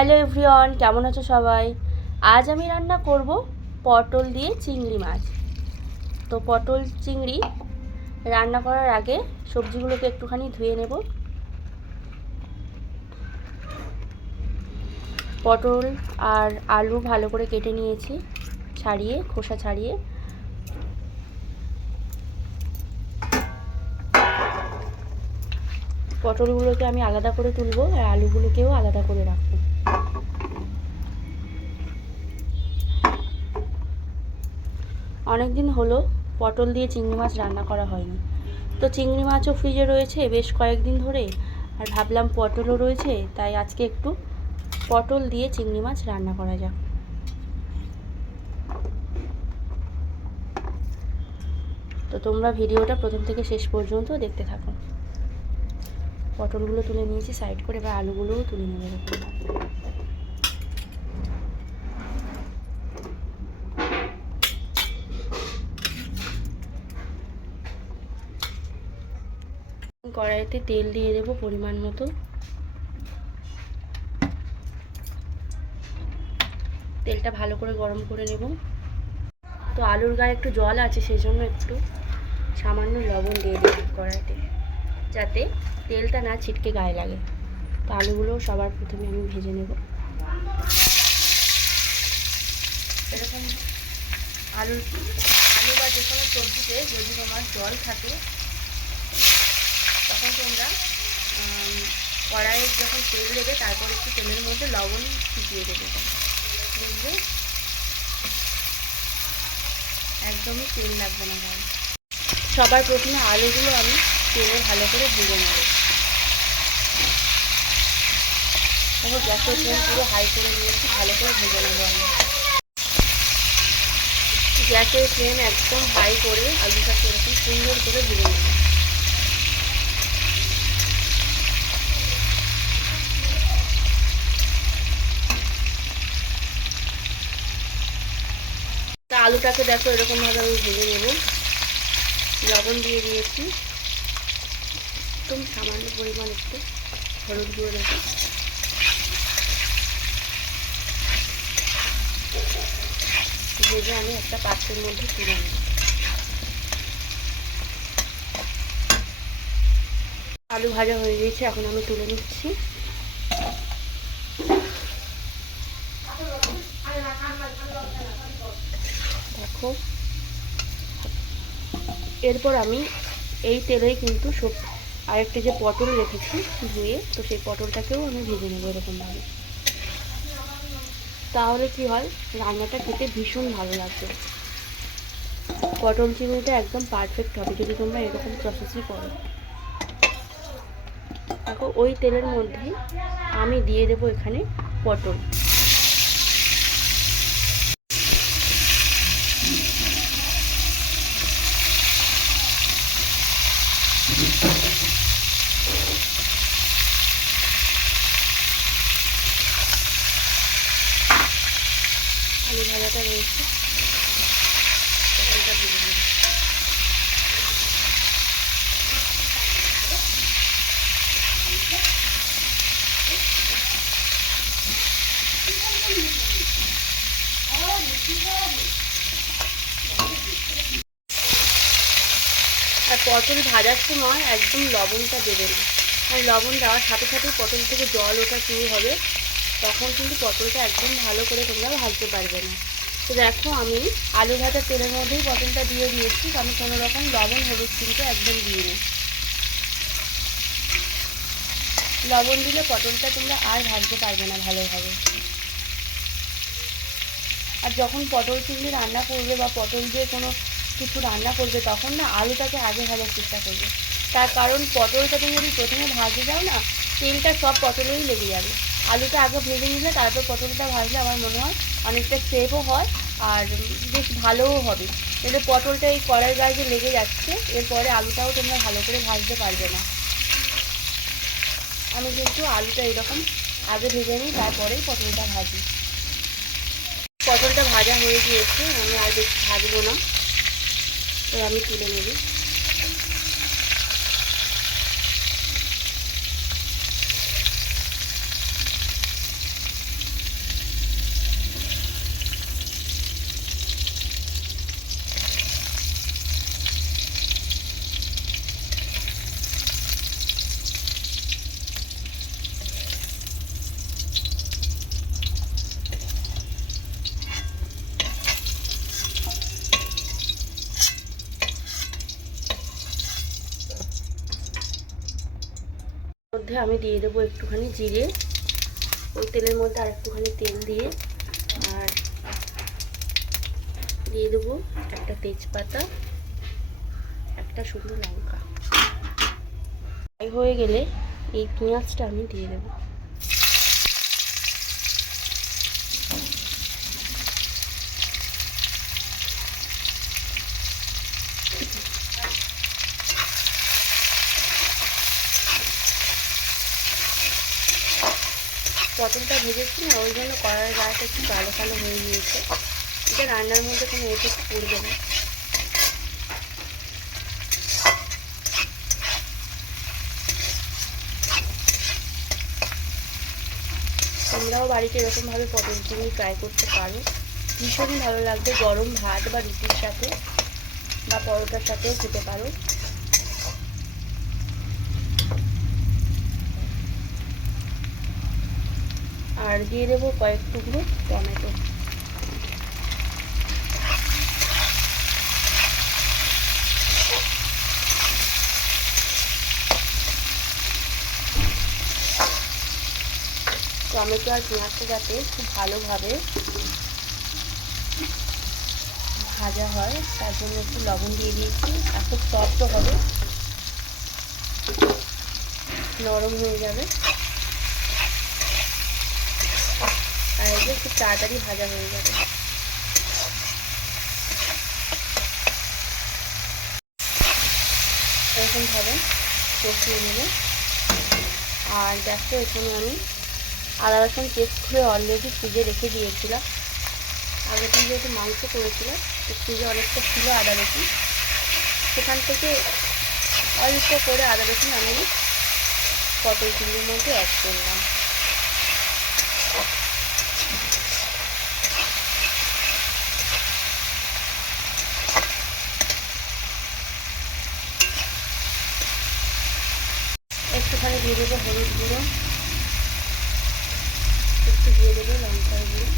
Hello everyone, কেমন আছো সবাই? আজ আমি রান্না করব পটল দিয়ে চিংড়ি মাছ। তো পটল চিংড়ি রান্না করার আগে সবজিগুলোকে একটুখানি ধুয়ে নেব। পটল আর আলু ভালো করে কেটে নিয়েছি, ছাড়িয়ে খোসা ছাড়িয়ে। পটলগুলোকে আমি আলাদা করে তুলবো আর আলুগুলোকেও আলাদা করে রাখবো। অনেক দিন হলো পটল দিয়ে চিংড়ি মাছ রান্না করা হয়নি। তো চিংড়ি মাছও ফ্রিজে রয়েছে বেশ কয়েকদিন ধরে, আর ভাবলাম পটলও রয়েছে, তাই আজকে একটু পটল দিয়ে চিংড়ি মাছ রান্না করা যাক। তো তোমরা ভিডিওটা প্রথম থেকে শেষ পর্যন্ত দেখতে থাকো। পটলগুলো তুলে নিয়েছি সাইড করে, এবার আলুগুলোও তুলে নেবে এরকম। কড়াইতে তেল দিয়ে দেবো পরিমাণ মতো। তেলটা ভালো করে গরম করে নেব। তো আলুর গায়ে একটু জল আছে, সেই জন্য একটু সামান্য লবণ দিয়ে দেবো কড়াইতে, যাতে তেলটা না ছিটকে গায়ে লাগে। তো আলুগুলো সবার প্রথমে আমি ভেজে নেব। এরকম আলু বা যে কোনো সবজিতে যদি তোমার জল থাকে, তখন তোমরা কড়াইয়ে যখন তেল দেবে তারপর একটু তেলের মধ্যে লবণ ছিটিয়ে দেবে, দেখবে একদমই তেল লাগবে না গায়ে। সবার প্রথমে আলুগুলো আমি তেলে ভালো করে ভেজে নেব। তারপর গ্যাসের ফ্লেম পুরো হাই করে নিয়েছি, ভালো করে ভেজে নেবো আমি। গ্যাসের ফ্লেম একদম হাই করে আলুটাকে এরকম সুন্দর করে ভেজে নেব। তা আলুটাকে দেখো এরকমভাবে আমি ভেজে নেব। লবণ দিয়ে দিয়েছি, একদম সামান্য পরিমাণ একটু হলুদ গুঁড়ো দেবো। ভেজে আমি একটা পাত্রের মধ্যে তুলে নেব। আলু ভাজা হয়ে গেছে, এখন আমি তুলে নিচ্ছি। দেখো, এরপর আমি এই তেলেই কিন্তু আরেকটি যে পটল রেখেছি ধুয়ে, তো সেই পটলটাকেও আমি ভেজে নেবো এরকমভাবে। তাহলে কি হয়, রান্নাটা খেতে ভীষণ ভালো লাগবে। পটল চিংড়িটা একদম পারফেক্ট হবে যদি তোমরা এরকম প্রসেসই করো। দেখো, ওই তেলের মধ্যে আমি দিয়ে দেবো এখানে পটল। আলু ভাজাটা রয়েছে, পটলটা ভেজে নেব। আর পটল ভাজার সময় একদম লবণটা দেবে না, আর লবণ দেওয়ার সাথে সাথেই পটল থেকে জল ওঠা শুরু হবে, তখন কিন্তু পটলটা একদম ভালো করে তোমরা ভাজতে পারবে না। তো দেখো, আমি আলু ভাজার তেলের মধ্যেই পটলটা দিয়ে দিয়েছি, আমি কোনো রকম লবণ হলুদ কিন্তু একদম দিইনি। লবণ দিলে পটলটা তোমরা আর ভাজতে পারবে না ভালোভাবে। আর যখন পটল চিংড়ি রান্না করবে বা পটল দিয়ে কোনো কিছু রান্না করবে, তখন না আলুটাকে আগে ভাজার চেষ্টা করবে। তার কারণ পটলটা তুমি যদি প্রথমে ভাজতে যাও না, তেলটা সব পটলেই লেগে যাবে। আলুটা আগে ভেজে নিলে তারপর পটলটা ভাজলে আমার মনে হয় অনেকটা সেভও হয় আর বেশ ভালোও হবে। কিন্তু পটলটা এই কড়াই গায়ে যে লেগে যাচ্ছে, এরপরে আলুটাও তোমরা ভালো করে ভাজতে পারবে না। আমি কিন্তু আলুটা এরকম আগে ভেজে নিই, তারপরেই পটলটা ভাজি। পটলটা ভাজা হয়ে গিয়েছে, আমি আর বেশি ভাজবো না, তো আমি তুলে নেব। আমি দিয়ে দেবো একটুখানি জিরে, ওই তেলের মধ্যে আর একটুখানি তেল দিয়ে, আর দিয়ে দেবো একটা তেজপাতা, একটা শুকনো লঙ্কা। হয়ে গেলে এই পেঁয়াজটা আমি দিয়ে দেবো। পটলটা ভেজেছি না, ওই জন্য কড়াইয়ের গায়েটা একটু কালো কালো হয়ে গিয়েছে। এটা রান্নার মধ্যে কোনো এফেক্ট পড়বে না। তোমরাও বাড়িতে এরকমভাবে পটল চিংড়ি ট্রাই করতে পারো, ভীষণই ভালো লাগবে। গরম ভাত বা রুটির সাথে বা পরোটার সাথেও খেতে পারো। আর দিয়ে দেবো কয়েক টুকরো টমেটো। টমেটো আর পেঁয়াজটা যাতে খুব ভালোভাবে ভাজা হয় তার জন্য একটু লবণ দিয়ে দিয়েছি। আর খুব সফট হবে, নরম হয়ে যাবে, আর এই যে খুব তাড়াতাড়ি ভাজা হয়ে যাবে। এরকমভাবে কষিয়ে নেব। আর দেখো এখানে আমি আদা রসুন পেস্ট করে অলরেডি ফ্রিজে রেখে দিয়েছিলাম। আগের দিন যেহেতু মাংস করেছিলাম, তো ফ্রিজে অনেকটা ছিল আদা রসুন, সেখান থেকে অল্প করে আদা রসুন আমি পটল চিংড়ির মধ্যে অ্যাড করলাম। একটুখানি দিয়ে দেবো হলুদ গুঁড়ো, একটু দিয়ে দেবো লঙ্কার গুঁড়ো,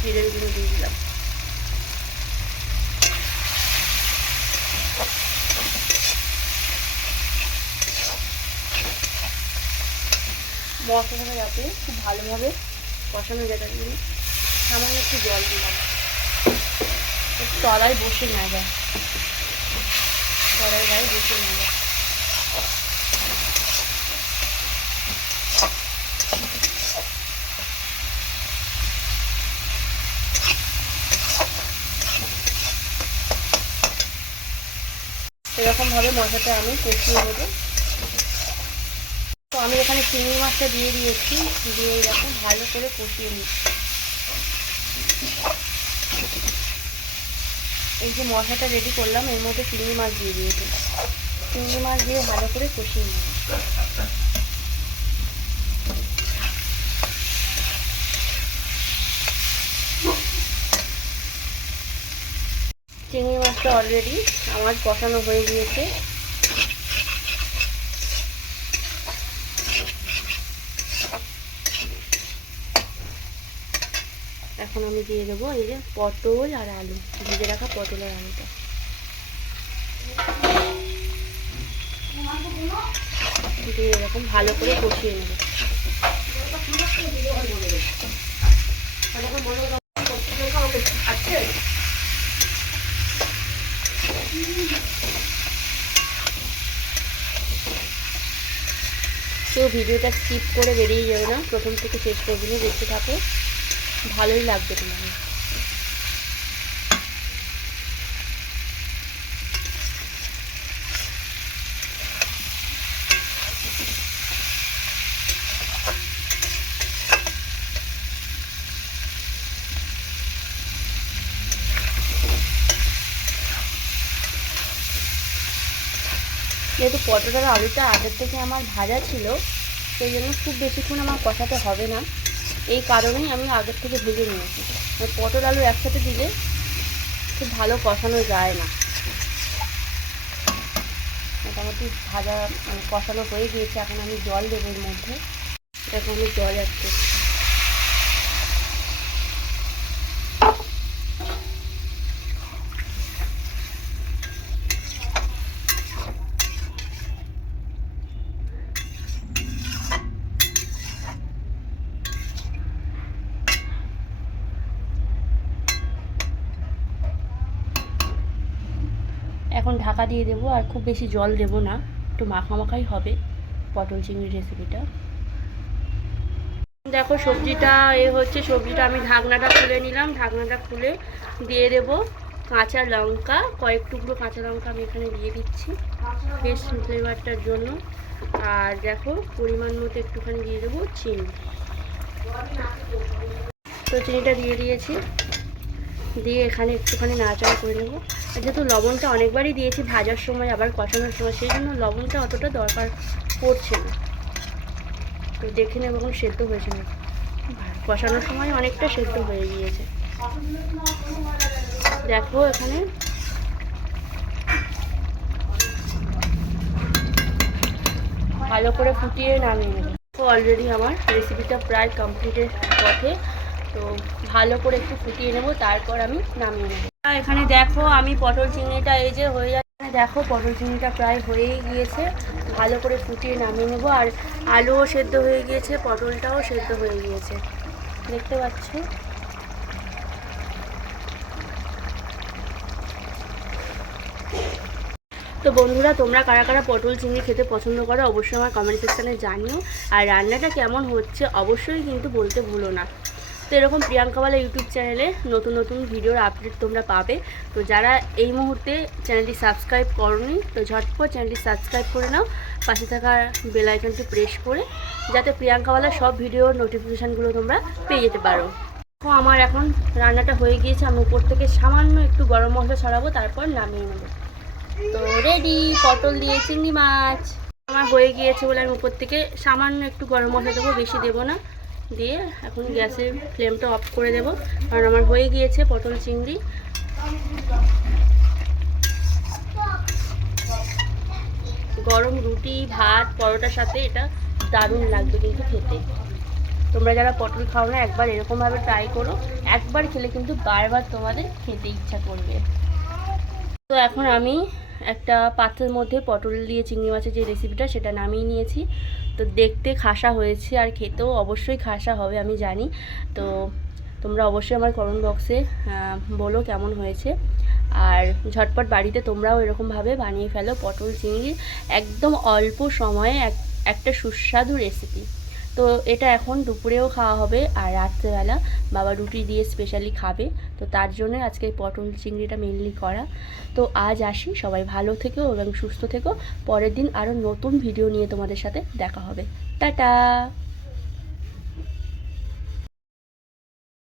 জিরের গুঁড়ো দিয়ে দিলাম। মশলাটা যাতে খুব ভালোভাবে কষানো যায় তার জন্য সামান্য একটু জল দিলাম, তলায় বসে না যায়, কড়াই গায়ে বসে না যায়। এরকমভাবে মশলাটা আমি কষিয়ে নেব। তো আমি এখানে চিংড়ি মাছটা দিয়ে দিয়েছি, দিয়ে এরকম ভালো করে কষিয়ে নিচ্ছি। এই যে মশলাটা রেডি করলাম এর মধ্যে চিংড়ি মাছ দিয়ে দিয়েছি, চিংড়ি মাছ দিয়ে ভালো করে কষিয়ে নেব। চিংড়ি মাছটা অলরেডি আমার কষানো হয়ে গিয়েছে। এখন আমি দিয়ে দেবো এই যে পটল আর আলু, ভেজে রাখা পটল আর আলুটা দিয়ে এরকম ভালো করে কষিয়ে নেব। কেউ ভিডিওটা স্কিপ করে বেরিয়ে যাবে না, প্রথম থেকে শেষ পর্যন্ত দেখতে থাকো, ভালোই লাগবে তোমাদের। যেহেতু পটল আর আলুটা আগের থেকে আমার ভাজা ছিল, সেই জন্য খুব বেশিক্ষণ আমার কষাতে হবে না, এই কারণেই আমি আগের থেকে ভেজে নিয়েছি। পটল আলু একসাথে দিলে খুব ভালো কষানো যায় না। মোটামুটি ভাজা কষানো হয়ে গিয়েছে, এখন আমি জল দেবো এর মধ্যে। এখন আমি জল অ্যাড করছি। এখন ঢাকা দিয়ে দেবো, আর খুব বেশি জল দেবো না, একটু মাখামাখাই হবে পটল চিংড়ি রেসিপিটা। দেখো সবজিটা হচ্ছে, সবজিটা আমি ঢাকনাটা খুলে নিলাম, ঢাকনাটা খুলে দিয়ে দেবো কাঁচা লঙ্কা, কয়েক টুকরো কাঁচা লঙ্কা আমি এখানে দিয়ে দিচ্ছি বেশ ফ্লেভারটার জন্য। আর দেখো পরিমাণ মতো একটুখানি দিয়ে দেবো চিনি। তো চিনিটা দিয়ে দিয়েছি, দিয়ে এখানে একটুখানি নাড়াচাড়া করে নেবো। যেহেতু লবণটা অনেকবারই দিয়েছি ভাজার সময় আবার কষানোর সময়, সেই জন্য লবণটা অতটা দরকার পড়ছে না। তো দেখে নেব এখন সেদ্ধ হয়েছে না, কষানোর সময় অনেকটা সেদ্ধ হয়ে গিয়েছে। দেখো এখানে ভালো করে ফুটিয়ে নামিয়ে নেব। তো অলরেডি আমার রেসিপিটা প্রায় কমপ্লিটের পথে, তো ভালো করে একটু ফুটিয়ে নেব, তারপর আমি নামিয়ে নেব। এখানে দেখো আমি পটল চিংড়িটা এই যে হয়ে যাচ্ছে, দেখো পটল চিংড়িটা প্রায় হয়েই গিয়েছে, ভালো করে ফুটিয়ে নামিয়ে নেব। আর আলুও সেদ্ধ হয়ে গিয়েছে, পটলটাও সেদ্ধ হয়ে গিয়েছে, দেখতে পাচ্ছ। তো বন্ধুরা, তোমরা কারা কারা পটল চিংড়ি খেতে পছন্দ করো অবশ্যই আমার কমেন্ট সেকশানে জানিও, আর রান্নাটা কেমন হচ্ছে অবশ্যই কিন্তু বলতে ভুলো না। তো এরকম প্রিয়াঙ্কাওয়ালা ইউটিউব চ্যানেলে নতুন নতুন ভিডিওর আপডেট তোমরা পাবে। তো যারা এই মুহূর্তে চ্যানেলটি সাবস্ক্রাইব করোনি, তো ঝটপট চ্যানেলটি সাবস্ক্রাইব করে নাও, পাশে থাকা বেল আইকনটি প্রেস করে, যাতে প্রিয়াঙ্কাওয়ালা সব ভিডিওর নোটিফিকেশানগুলো তোমরা পেয়ে যেতে পারো। তো আমার এখন রান্নাটা হয়ে গিয়েছে, আমি উপর থেকে সামান্য একটু গরম মশলা ছড়াবো, তারপর নামিয়ে নেবো। তো রেডি পটল দিয়ে চিংড়ি মাছ আমার হয়ে গিয়েছে বলে আমি উপর থেকে সামান্য একটু গরম মশলা দেবো, বেশি দেবো না। দিয়ে এখন গ্যাসের ফ্লেমটা অফ করে দেবো, কারণ আমার হয়ে গিয়েছে পটল চিংড়ি। গরম রুটি, ভাত, পরোটার সাথে এটা দারুণ লাগবে কিন্তু খেতে। তোমরা যারা পটল খাও না একবার এরকমভাবে ট্রাই করো, একবার খেলে কিন্তু বারবার তোমাদের খেতে ইচ্ছা করবে। তো এখন আমি একটা পাত্রের মধ্যে পটল দিয়ে চিংড়ি মাছের যে রেসিপিটা সেটা নামিয়ে নিয়েছি। তো দেখতে খাসা হয়েছে আর খেতেও অবশ্যই খাসা হবে আমি জানি। তো তোমরা অবশ্যই আমার কমেন্ট বক্সে বলো কেমন হয়েছে। আর ঝটপট বাড়িতে তোমরাও এরকমভাবে বানিয়ে ফেলো পটল চিংড়ি, একদম অল্প সময়ে একটা সুস্বাদু রেসিপি। তো এটা এখন দুপুরেও খাওয়া হবে, আর রাত্রেবেলা বাবা রুটি দিয়ে স্পেশালি খাবে, তো তার জন্য আজকে পটল চিংড়িটা মেনলি করা। তো আজ আসি, সবাই ভালো থেকো এবং সুস্থ থেকো। পরের দিন আরও নতুন ভিডিও নিয়ে তোমাদের সাথে দেখা হবে। টাটা।